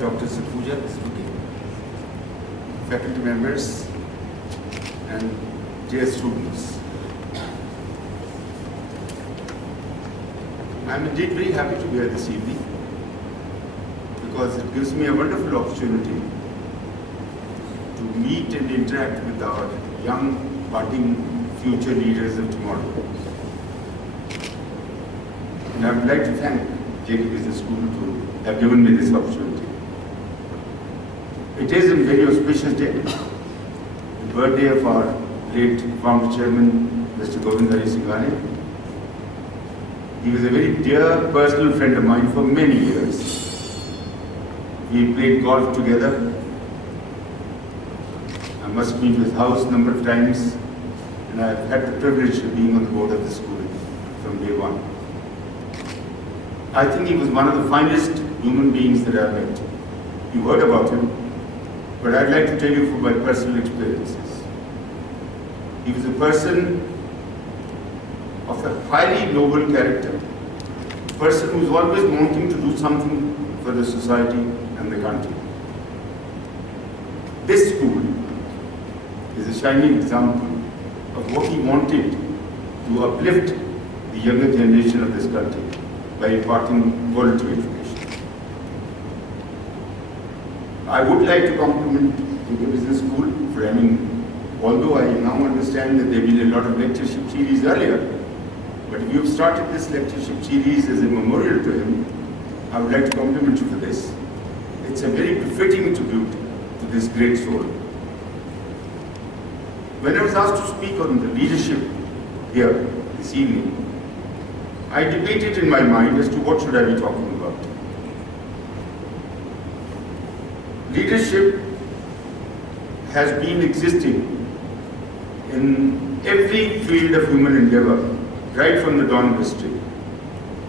Dr. Sapuja, faculty members, and dear students. I'm indeed very happy to be here this evening because it gives me a wonderful opportunity to meet and interact with our young, budding future leaders of tomorrow. And I would like to thank JKBS School to have given me this opportunity. It is a very auspicious day, the birthday of our late founder chairman, Mr. Govind Shri Singhania. He was a very dear personal friend of mine for many years. We played golf together. I must meet his house a number of times, and I've had the privilege of being on the board of the school from day one. I think he was one of the finest human beings that I've met. You heard about him, but I'd like to tell you from my personal experiences. He was a person of a highly noble character, a person who's always wanting to do something for the society and the country. This school is a shining example of what he wanted to uplift the younger generation of this country by imparting quality education. I would like to compliment JKBS School for although I now understand that there have been a lot of lectureship series earlier, but if you've started this lectureship series as a memorial to him, I would like to compliment you for this. It's a very befitting tribute to this great soul. When I was asked to speak on the leadership here this evening, I debated in my mind as to what should I be talking about. Leadership has been existing in every field of human endeavor, right from the dawn of history.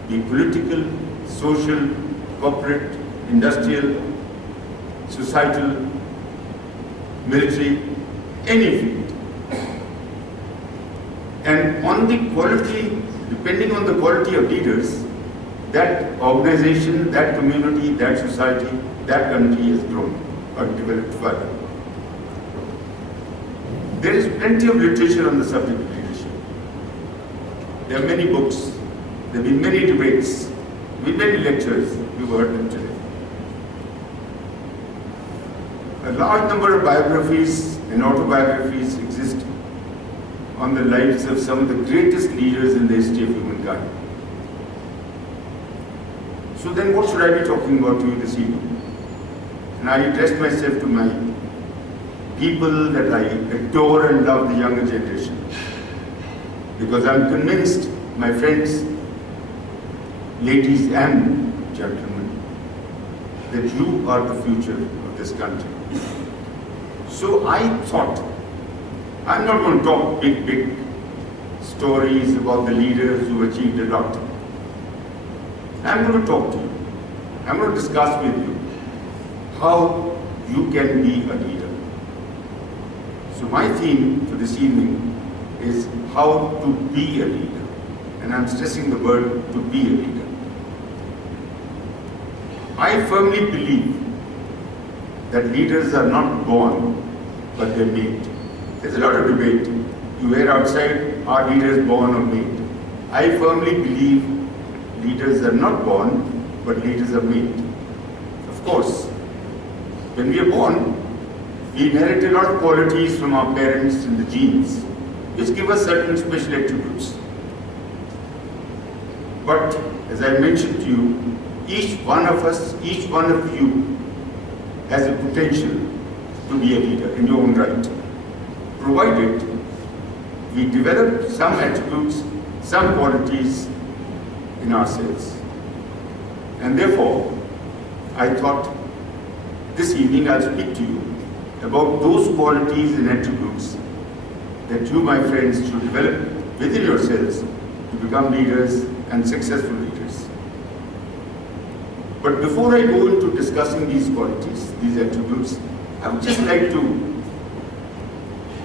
Be it political, social, corporate, industrial, societal, military, any field. And on the quality, depending on the quality of leaders, that organization, that community, that society, that country has grown or developed further. There is plenty of literature on the subject of leadership. There are many books, there have been many debates, with many lectures, you've heard them today. A large number of biographies and autobiographies exist on the lives of some of the greatest leaders in the history of humankind. So then what should I be talking about to you this evening? And I address myself to my people that I adore and love, the younger generation. Because I'm convinced, my friends, ladies and gentlemen, that you are the future of this country. So I thought, I'm not going to talk big stories about the leaders who achieved a lot. I'm going to talk to you. I'm going to discuss with you how you can be a leader. So my theme for this evening is how to be a leader. And I'm stressing the word to be a leader. I firmly believe that leaders are not born, but they're made. There's a lot of debate. You hear outside, are leaders born or made? I firmly believe leaders are not born, but leaders are made. Of course, when we are born, we inherit a lot of qualities from our parents and the genes, which give us certain special attributes. But, as I mentioned to you, each one of us, each one of you, has a potential to be a leader in your own right, provided we develop some attributes, some qualities in ourselves. And therefore, I thought this evening I'll speak to you about those qualities and attributes that you, my friends, should develop within yourselves to become leaders and successful leaders. But before I go into discussing these qualities, these attributes, I would just like to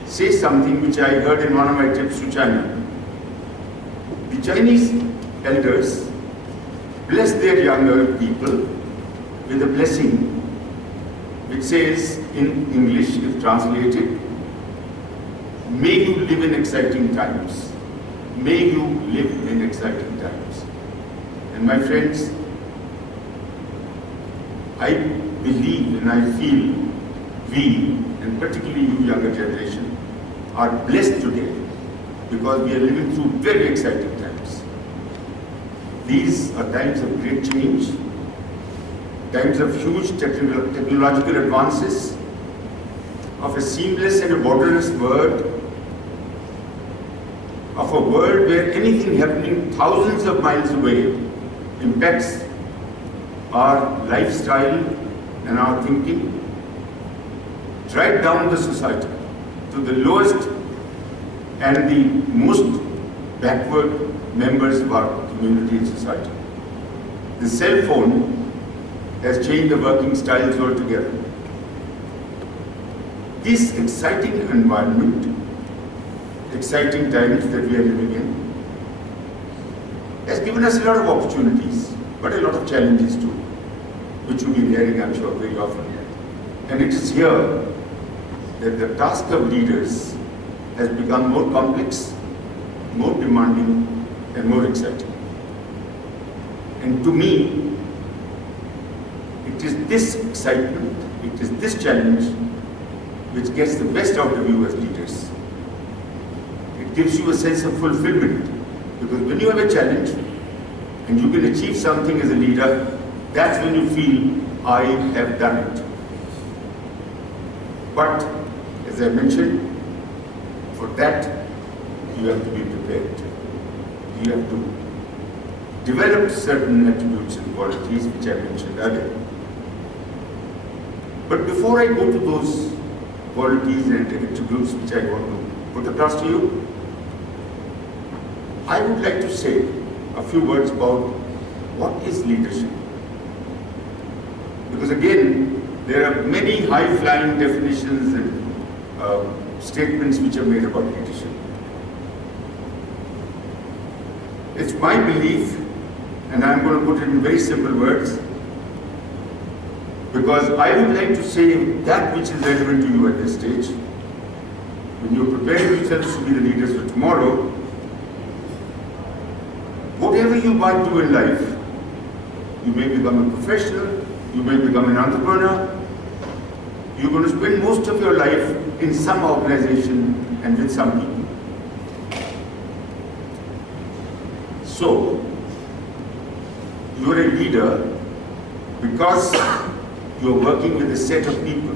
say something which I heard in one of my trips to China. The Chinese elders bless their younger people with a blessing which says in English, if translated, may you live in exciting times. May you live in exciting times. And my friends, I believe and I feel we, and particularly you younger generation, are blessed today because we are living through very exciting times. These are times of great change, times of huge technological advances, of a seamless and a borderless world, of a world where anything happening thousands of miles away impacts our lifestyle and our thinking, right down the society to the lowest and the most backward members of our community and society. The cell phone has changed the working styles altogether. This exciting environment, exciting times that we are living in, has given us a lot of opportunities, but a lot of challenges too, which you'll be hearing, I'm sure, very often. And it is here that the task of leaders has become more complex, more demanding, and more exciting. And to me, it is this excitement, it is this challenge which gets the best out of you as leaders. It gives you a sense of fulfillment, because when you have a challenge and you can achieve something as a leader, that's when you feel, I have done it. But, as I mentioned, for that, you have to be prepared. You have to develop certain attributes and qualities which I mentioned earlier. But before I go to those qualities and attributes which I want to put across to you, I would like to say a few words about what is leadership. Because again, there are many high-flying definitions and statements which are made about leadership. It's my belief, and I'm going to put it in very simple words, because I would like to say that which is relevant to you at this stage. When you're preparing yourselves to be the leaders for tomorrow, whatever you might do in life, you may become a professional, you may become an entrepreneur, you're going to spend most of your life in some organization and with some people. So, you're a leader because you're working with a set of people.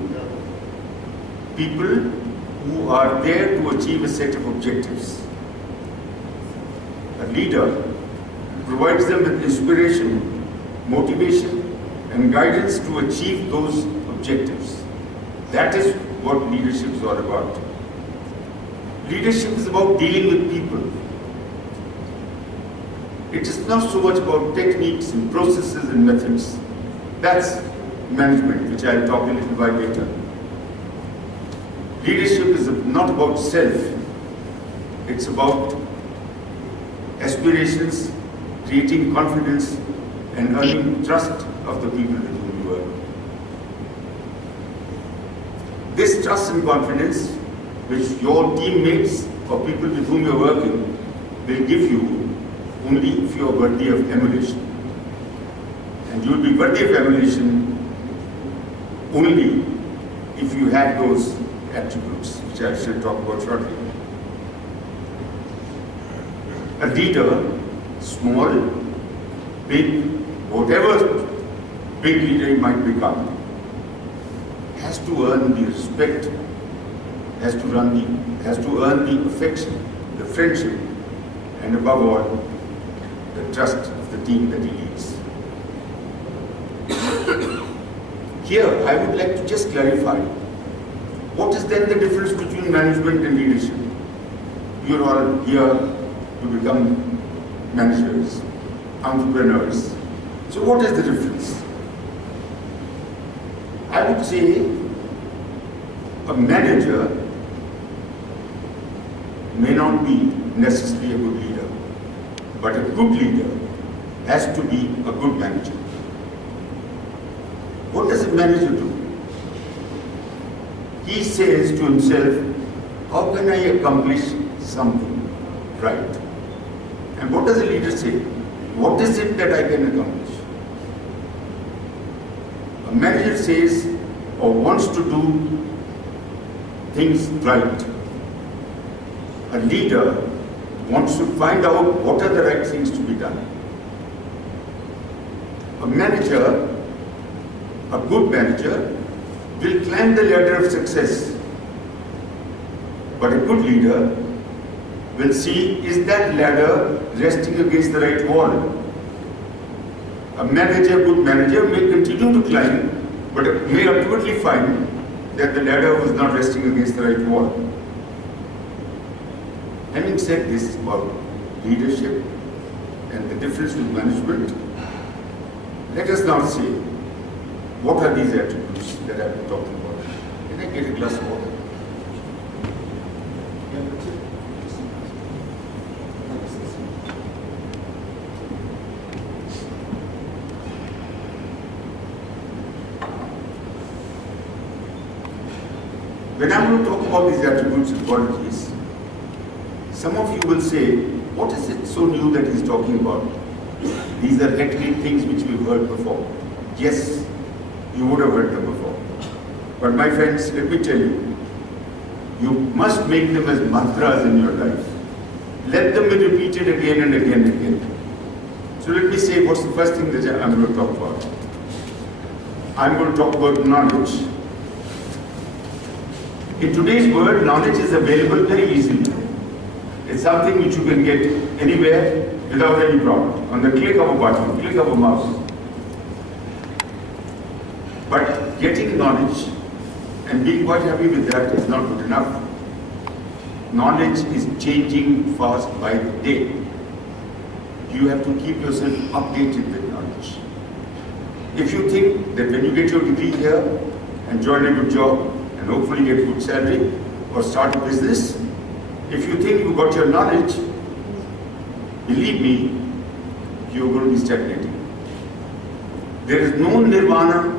People who are there to achieve a set of objectives. A leader provides them with inspiration, motivation, and guidance to achieve those objectives. That is what leadership is all about. Leadership is about dealing with people. It is not so much about techniques and processes and methods. That's management, which I'll talk a little while later. Leadership is not about self. It's about aspirations, creating confidence, and earning trust of the people with whom you work. This trust and confidence, which your teammates or people with whom you're working will give you only if you are worthy of emulation. And you will be worthy of emulation only if you have those attributes, which I shall talk about shortly. A leader, small, big, whatever big leader he might become, has to earn the respect, has to earn the affection, the friendship, and above all, the trust of the team that he leads. Here, I would like to just clarify, what is then the difference between management and leadership? You're all here to become managers, entrepreneurs. So what is the difference? I would say a manager may not be necessarily a good leader, but a good leader has to be a good manager. What does a manager do? he says to himself, how can I accomplish something right? And what does a leader say? What is it that I can accomplish? A manager says or wants to do things right. A leader wants to find out what are the right things to be done. A manager, a good manager, will climb the ladder of success. But a good leader will see, is that ladder resting against the right wall? A manager, good manager, may continue to climb, but may ultimately find that the ladder was not resting against the right wall. Having said this about leadership and the difference with management, let us now say, what are these attributes that I've been talking about? Can I get a glass of water? When I'm going to talk about these attributes and qualities, some of you will say, what is it so new that he's talking about? These are actually things which we've heard before. Yes, you would have heard them before. But my friends, let me tell you, you must make them as mantras in your life. Let them be repeated again and again and again. So let me say, what's the first thing that I'm going to talk about? I'm going to talk about knowledge. In today's world, knowledge is available very easily. It's something which you can get anywhere without any problem. On the click of a button, click of a mouse. But getting knowledge and being quite happy with that is not good enough. Knowledge is changing fast by the day. You have to keep yourself updated with knowledge. If you think that when you get your degree here and join a good job and hopefully get good salary or start a business, if you think you got your knowledge, believe me, you're going to be stagnating. There is no nirvana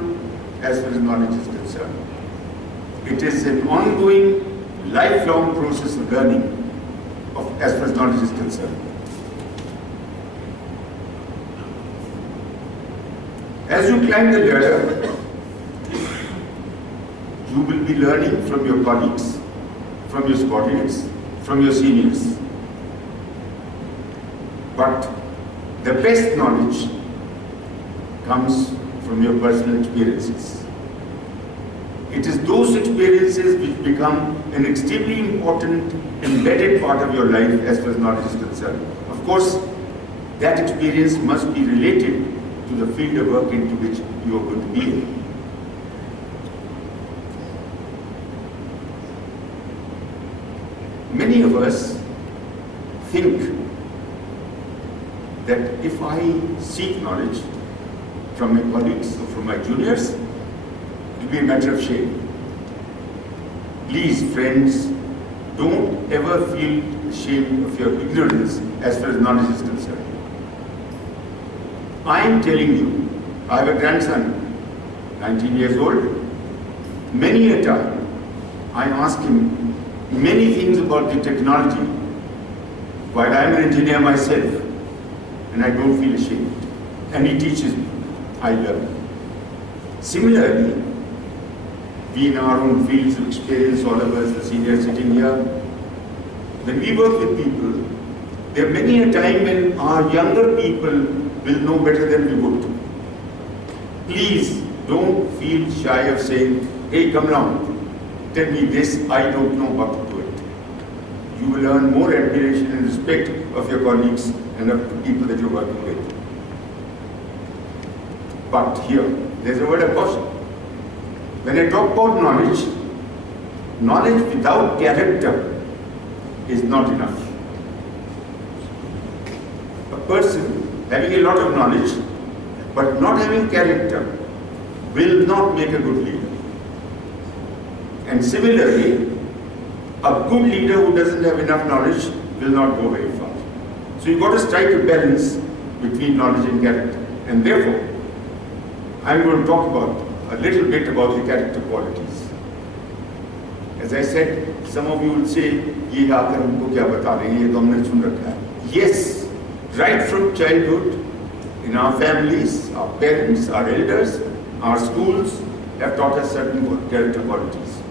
as far as knowledge is concerned. It is an ongoing, lifelong process of learning as far as knowledge is concerned. As you climb the ladder, you will be learning from your colleagues, from your subordinates, from your seniors. But the best knowledge comes from your personal experiences. It is those experiences which become an extremely important, embedded part of your life as far as knowledge is concerned. Of course, that experience must be related to the field of work into which you are going to be in. Many of us think that if I seek knowledge from my colleagues or from my juniors, it will be a matter of shame. Please, friends, don't ever feel ashamed of your ignorance as far as knowledge is concerned. I am telling you, I have a grandson, 19 years old. Many a time, I ask him many things about the technology, while I am an engineer myself, and I don't feel ashamed. And he teaches me, I learn. Similarly, we in our own fields of experience, all of us, the seniors sitting here, when we work with people, there are many a time when our younger people will know better than we would. Please don't feel shy of saying, hey, come along, tell me this, I don't know how to do it. You will earn more admiration and respect of your colleagues and of the people that you're working with. But here, there's a word of caution. When I talk about knowledge, knowledge without character is not enough. A person having a lot of knowledge but not having character will not make a good leader. And similarly, a good leader who doesn't have enough knowledge will not go very far. So you've got to strike a balance between knowledge and character. And therefore, I'm going to talk about a little bit about the character qualities. As I said, some of you will say, ये आकर हमको क्या बता रहे हैं, ये तो हमने सुन रखा है. Yes, right from childhood, in our families, our parents, our elders, our schools have taught us certain character qualities.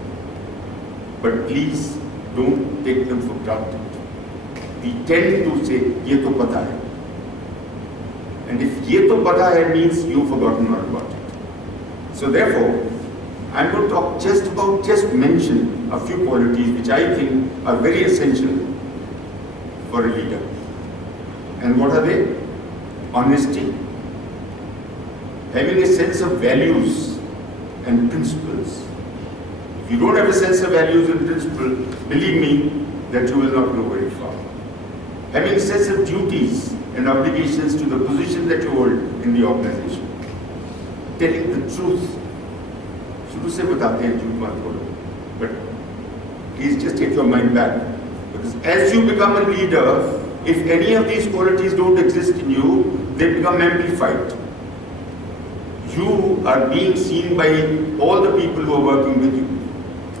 But please don't take them for granted. We tend to say, ये तो पता है. And if ये तो पता है means you've forgotten all about it. So therefore, I'm going to talk just mention a few qualities which I think are very essential for a leader. And what are they? Honesty, having a sense of values and principles. If you don't have a sense of values and principles, believe me that you will not go very far. Having a sense of duties and obligations to the position that you hold in the organization. Telling the truth. शुरू से बताते हैं झूठ मत बोलो, but please just take your mind back, because as you become a leader, if any of these qualities don't exist in you, they become amplified. You are being seen by all the people who are working with you.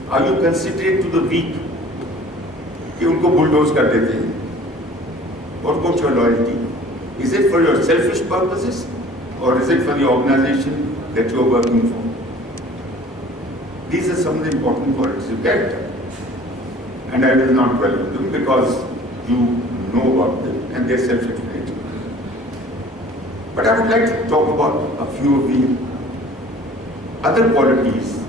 Are you considerate to the weak? कि उनको bulldoze कर देते हैं? What about your loyalty? Is it for your selfish purposes, or is it for the organization that you are working for? These are some of the important qualities of character. And I will not dwell on them because you know about them and they are self-explanatory. But I would like to talk about a few of the other qualities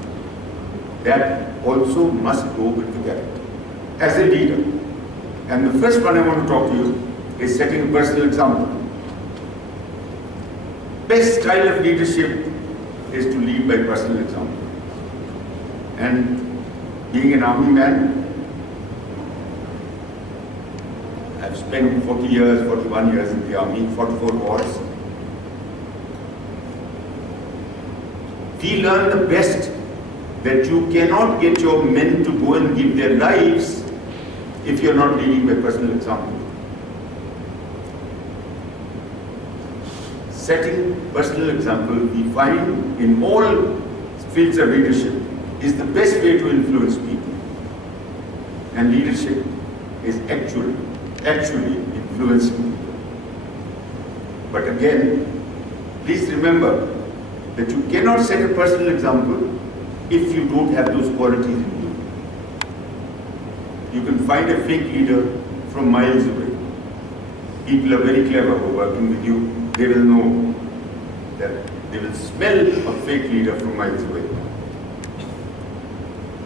that also must go with the character as a leader. And the first one I want to talk to you is setting a personal example. Best style of leadership is to lead by personal example. And being an army man, I've spent 40 years, 41 years in the army, 44 wars. We learn the best that you cannot get your men to go and give their lives if you're not leading by personal example. Setting personal example, we find in all fields of leadership, is the best way to influence people. And leadership is actually influencing people. But again, please remember that you cannot set a personal example if you don't have those qualities in you. You can find a fake leader from miles away. People are very clever who are working with you. They will know that they will smell a fake leader from miles away.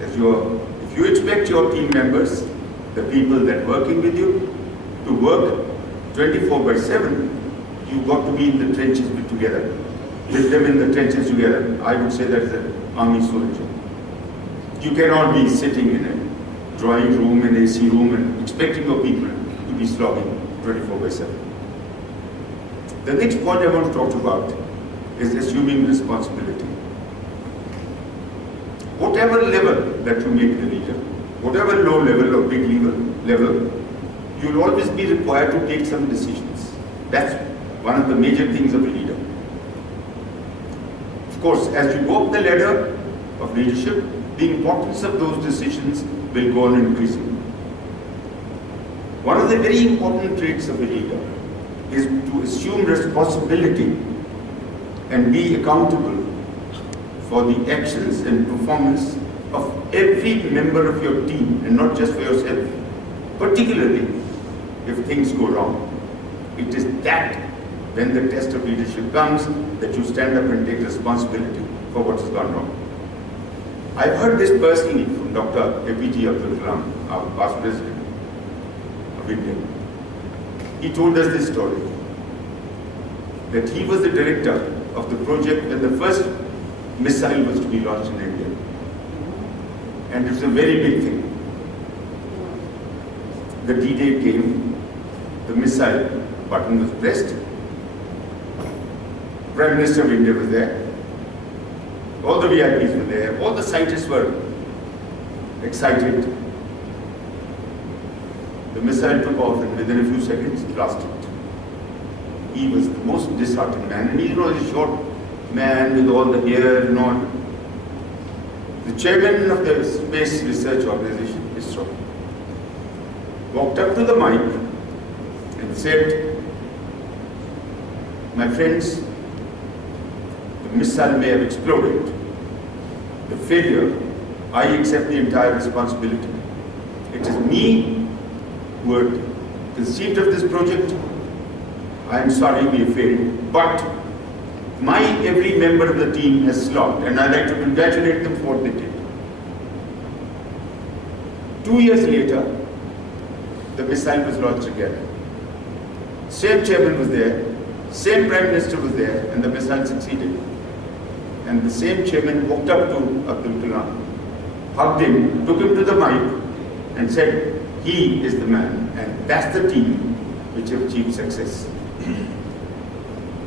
If you expect your team members, the people that are working with you, to work 24/7, you've got to be in the trenches together. With them in the trenches together. I would say that is an army soldier. You cannot be sitting in a drawing room, an AC room, and expecting your people to be slogging 24/7. The next point I want to talk about is assuming responsibility. Whatever level that you make the leader, whatever low level or big level, you will always be required to take some decisions. That's one of the major things of a leader. Of course, as you go up the ladder of leadership, the importance of those decisions will go on increasing. One of the very important traits of a leader is to assume responsibility and be accountable for the actions and performance of every member of your team, and not just for yourself. Particularly if things go wrong. It is that when the test of leadership comes that you stand up and take responsibility for what has gone wrong. I've heard this personally from Dr. APJ Abdul Kalam, our past president of India. He told us this story, that he was the director of the project when the first missile was to be launched in India. And it was a very big thing. The D-Day came, the missile button was pressed, Prime Minister of India was there, all the VIPs were there, all the scientists were excited. The missile took off and within a few seconds it blasted. He was the most disheartened man, and he's a short man with all the hair and all. the chairman of the Space Research Organization, ISRO, walked up to the mic and said, "My friends, the missile may have exploded. The failure, I accept the entire responsibility. It is me who had conceived of this project. I am sorry we have failed, but every member of the team has slogged, and I'd like to congratulate them for what they did." 2 years later, the missile was launched again. Same chairman was there, same prime minister was there, and the missile succeeded. And the same chairman walked up to Abdul Kalam, hugged him, took him to the mic, and said, "He is the man, and that's the team which have achieved success."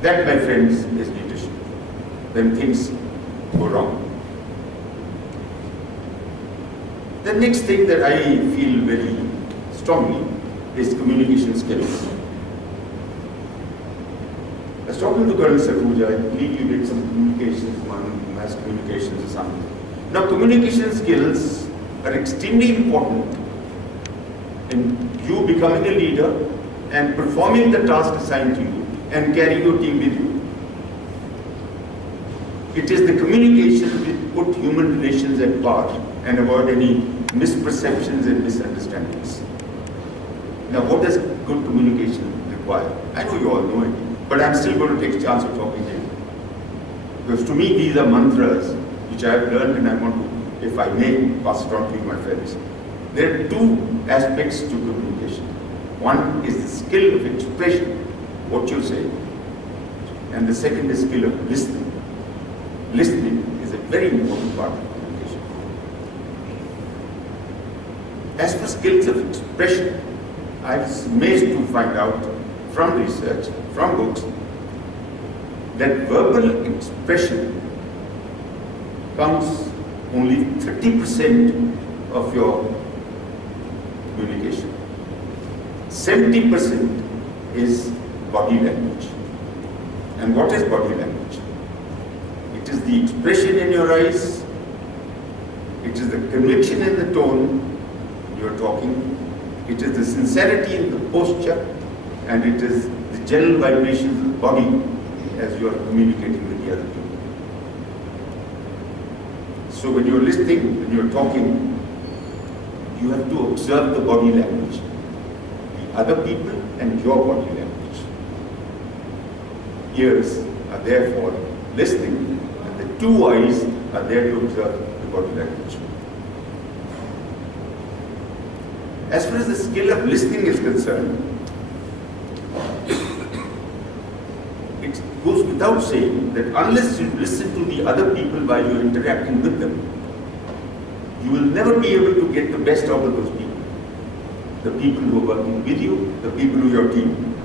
That, my friends, is leadership, when things go wrong. The next thing that I feel very strongly is communication skills. I was talking to Colonel Sakuja, I believe you did some communications, mass communications or something. Now, communication skills are extremely important in you becoming a leader and performing the task assigned to you and carrying your team with you. It is the communication which put human relations at par and avoid any misperceptions and misunderstandings. Now, what does good communication require? I know you all know it, but I'm still going to take a chance of talking to you. Because to me, these are mantras which I have learned, and I want to, if I may, pass it on to you, my friends. There are two aspects to communication. One is the skill of expression, what you say, and the second is skill of listening. Listening is a very important part of communication. As for skills of expression, I was amazed to find out from research, from books, that verbal expression comes only 30% of your communication. 70% is body language. And what is body language? It is the expression in your eyes, it is the conviction in the tone you are talking, it is the sincerity in the posture, and it is the general vibrations of the body as you are communicating with the other people. So when you're listening, when you're talking, you have to observe the body language, the other people and your body language. Ears are there for listening, and the two eyes are there to observe the body language. As far as the skill of listening is concerned, it goes without saying that unless you listen to the other people while you're interacting with them, you will never be able to get the best out of those people. The people who are working with you, the people who are your team.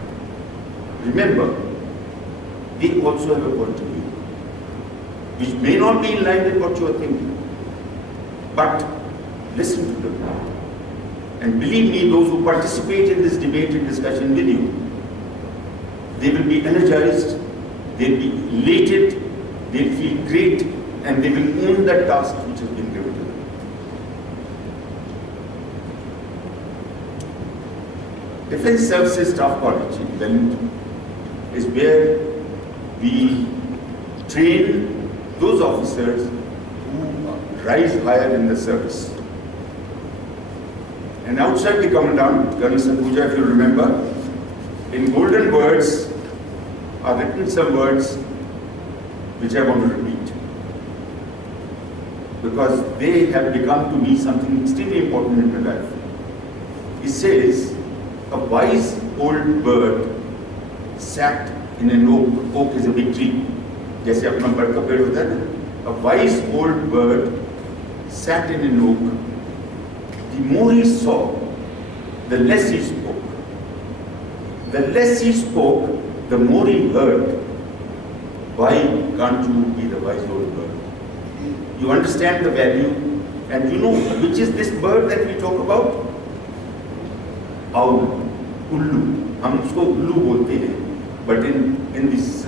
Remember, they also have a point of view, which may not be in line with what you are thinking. But listen to them. And believe me, those who participate in this debate and discussion with you, they will be energized, they'll be elated, they'll feel great, and they will own that task which has been given to them. Defense Services Staff College in Wellington is where we train those officers who rise higher in the service. And outside the Commandant, Colonel Sakuja, if you remember, in golden words are written some words which I want to repeat, because they have become to me something extremely important in my life. He says, a wise old bird sat in an oak. Oak is a big tree. जैसे अपना बड़ का पेड़ होता है ना. A wise old bird sat in an oak. The more he saw, the less he spoke. The less he spoke, the more he heard. Why can't you be the wise old bird? You understand the value, and you know which is this bird that we talk about? Owl, ullu. हम उसको उल्लू बोलते हैं. But in these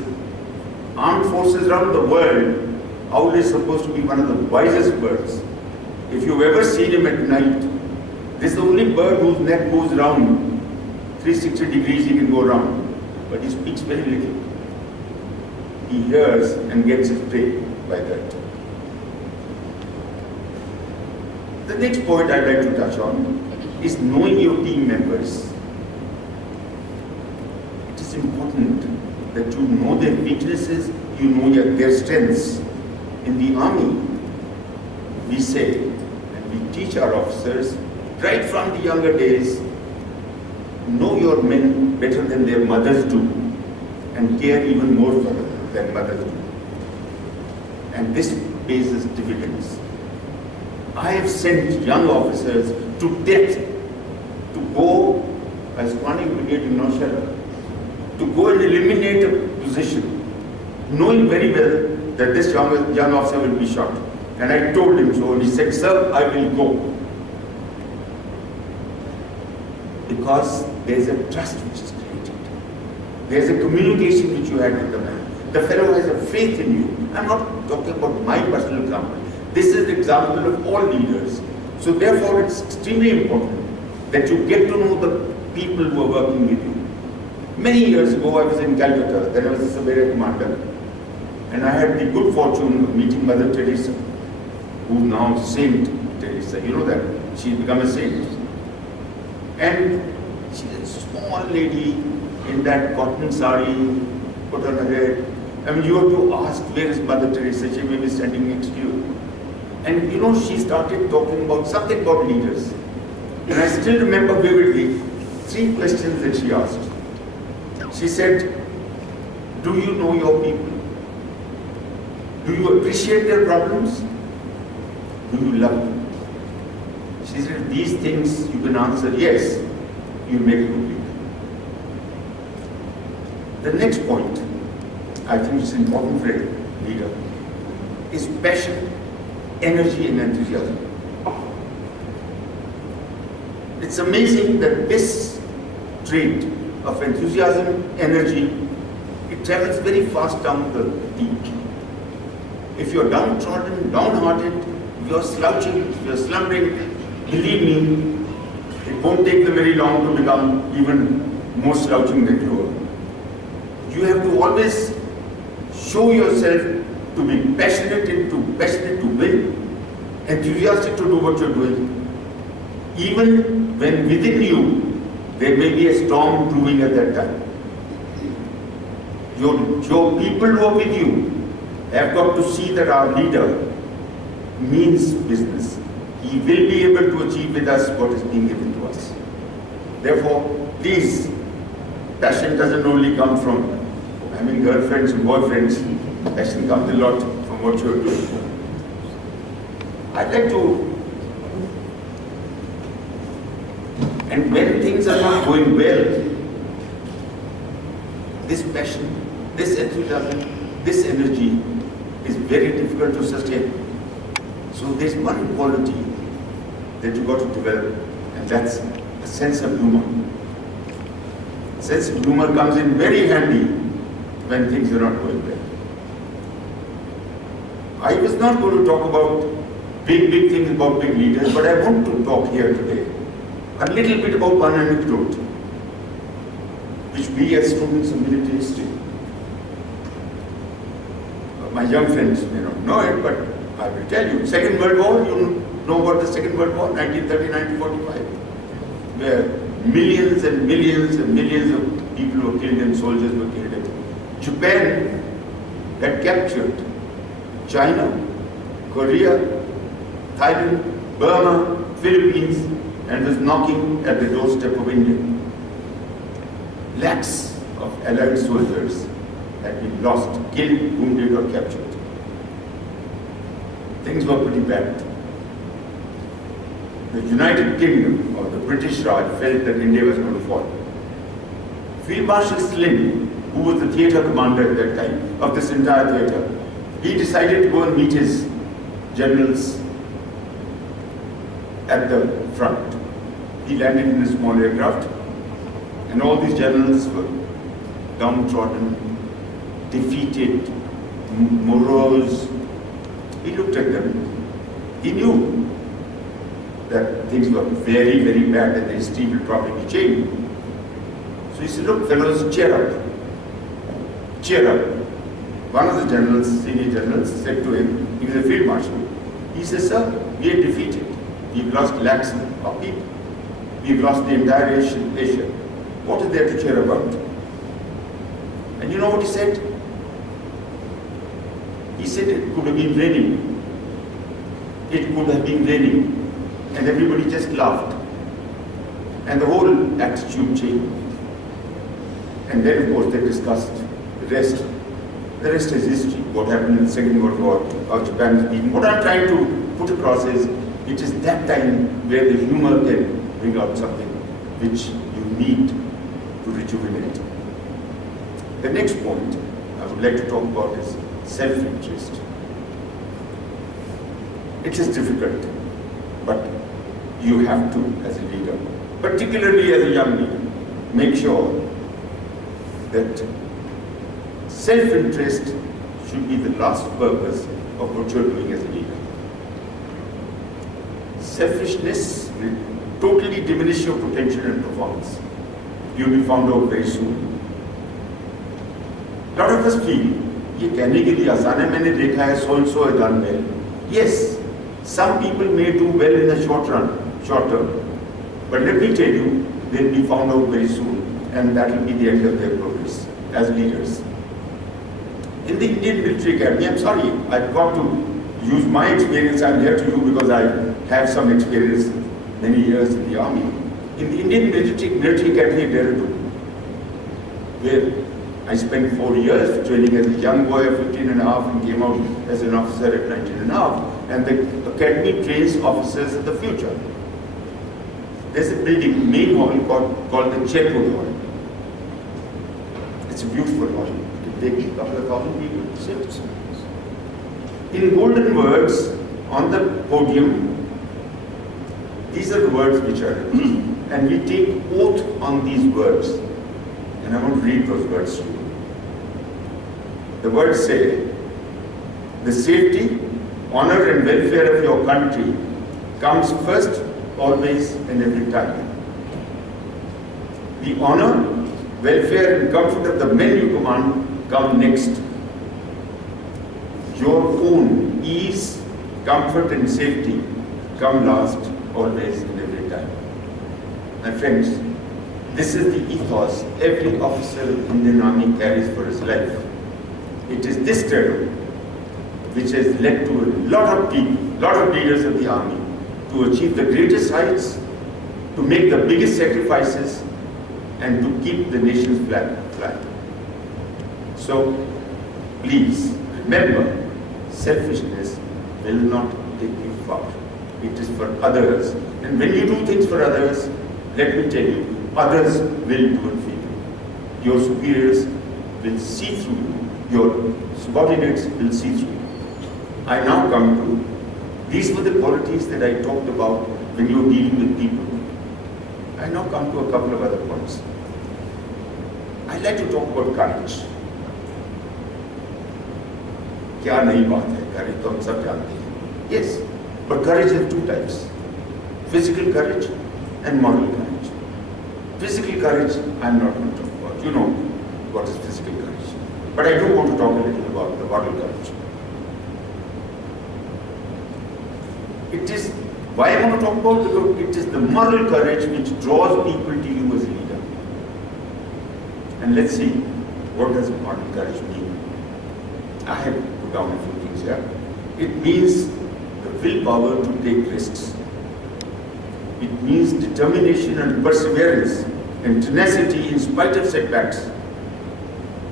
armed forces around the world, Owl is supposed to be one of the wisest birds. If you've ever seen him at night, this is the only bird whose neck goes round. 360 degrees he can go around. But he speaks very little. He hears and gets his prey by that. The next point I'd like to touch on is knowing your team members. It is important that you know their weaknesses, you know their strengths. In the army, we say, and we teach our officers, right from the younger days, know your men better than their mothers do, and care even more for them than mothers do. And this pays us dividends. I have sent young officers to death to go, as commanding brigade in Naushera, to go and eliminate a position, knowing very well that this young officer will be shot. And I told him so, and he said, "Sir, I will go." Because there is a trust which is created. There is a communication which you had with the man. The fellow has a faith in you. I'm not talking about my personal example. This is an example of all leaders. So therefore, it's extremely important that you get to know the people who are working with you. Many years ago, I was in Calcutta. Then I was a surveyor commander. And I had the good fortune of meeting Mother Teresa, who is now Saint Teresa. You know that? She's become a saint. And she's a small lady in that cotton sari, put on her head. I mean, you have to ask, where is Mother Teresa? She may be standing next to you. And you know, she started talking about something about leaders. And I still remember vividly 3 questions that she asked. She said, "Do you know your people? Do you appreciate their problems? Do you love them?" She said, "These things you can answer yes, you make a good leader." The next point, I think is important for a leader, is passion, energy and enthusiasm. It's amazing that this trait of enthusiasm, energy, it travels very fast down the peak. If you're downtrodden, downhearted, if you're slouching, if you're slumbering, believe me, it won't take them very long to become even more slouching than you are. You have to always show yourself to be passionate to win, enthusiastic to do what you're doing. Even when within you, there may be a storm brewing at that time. Your people who are with you have got to see that our leader means business. He will be able to achieve with us what is being given to us. Therefore, please, passion doesn't only come from having girlfriends and boyfriends. Passion comes a lot from what you're doing. I'd like to, and when things are not going well, this passion, this enthusiasm, this energy is very difficult to sustain. So there's one quality that you've got to develop, and that's a sense of humor. Sense of humor comes in very handy when things are not going well. I was not going to talk about big things about big leaders, but I want to talk here today a little bit about one anecdote, which we as students of military history, my young friends may not know it, but I will tell you. Second World War, you know about the Second World War, 1939-45, where millions and millions and millions of people were killed and soldiers were killed. Japan had captured China, Korea, Thailand, Burma, Philippines, and was knocking at the doorstep of India. Lakhs of Allied soldiers had been lost, killed, wounded, or captured. Things were pretty bad. The United Kingdom, or the British Raj, felt that India was going to fall. Field Marshal Slim, who was the theatre commander at that time of this entire theatre, he decided to go and meet his generals at the front. He landed in a small aircraft, and all these generals were downtrodden, defeated, morose, He looked at them. He knew that things were very, very bad and the history will probably be changed. So he said, look, fellows, cheer up. Cheer up. One of the generals, senior generals, said to him, he was a field marshal. He says, sir, we are defeated. We've lost lakhs of people. We've lost the entire Asia. What is there to cheer about? And you know what he said? He said it could have been raining. It could have been raining. And everybody just laughed. And the whole attitude changed. And then, of course, they discussed the rest. The rest is history. What happened in the Second World War, how Japan is beaten. What I'm trying to put across is, it is that time where the humor can bring out something which you need to rejuvenate. The next point I would like to talk about is self-interest. It is difficult, but you have to, as a leader, particularly as a young leader, make sure that self-interest should be the last purpose of what you're doing as a leader. Selfishness will totally diminish your potential and performance. You'll be found out very soon. A lot of us feel, ये कहने के लिए आसान है, मैंने देखा है so and so has done well. Yes, some people may do well in the short term, but let me tell you, they'll be found out very soon, and that will be the end of their progress as leaders. In the Indian Military Academy, I'm sorry, I've got to use my experience. I'm here to you because I have some experience, many years in the army. In the Indian Military Academy at Retd, where I spent 4 years training as a young boy of 15 and a half and came out as an officer at 19 and a half. And the academy trains officers of the future. There's a building, main hall called the Jaipur Hall. It's a beautiful hall. They keep a couple of thousand people to sit. In golden words on the podium, these are the words which are written. And we take oath on these words. And I want to read those words to you. The words say, the safety, honor and welfare of your country comes first, always and every time. The honor, welfare and comfort of the men you command come next. Your own ease, comfort and safety come last, always and every time. My friends, this is the ethos every officer of the Indian Army carries for his life. It is this credo which has led to a lot of people, lot of leaders of the army to achieve the greatest heights, to make the biggest sacrifices, and to keep the nation's flag flying. So, please remember, selfishness will not take you far. It is for others. And when you do things for others, let me tell you, others will do it for you. Your superiors will see through you. Your subordinates will see through you. I now come to, these were the qualities that I talked about when you're dealing with people. I now come to a couple of other points. I'd like to talk about courage. क्या नई बात है, courage तो हम सब जानते हैं. Yes, but courage has two types: physical courage and moral courage. Physical courage, I'm not going to talk about. You know what is physical courage. But I do want to talk a little about the moral courage. It is, why I want to talk about it? Because it is the moral courage which draws people to you as a leader. And let's see, what does moral courage mean? I have put down a few things here. It means the willpower to take risks. It means determination and perseverance and tenacity in spite of setbacks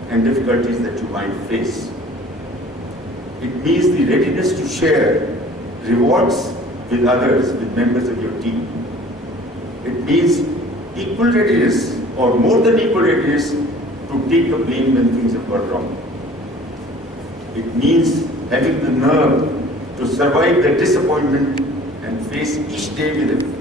and difficulties that you might face. It means the readiness to share rewards with others, with members of your team. It means equal readiness or more than equal readiness to take the blame when things have gone wrong. It means having the nerve to survive the disappointment and face each day with a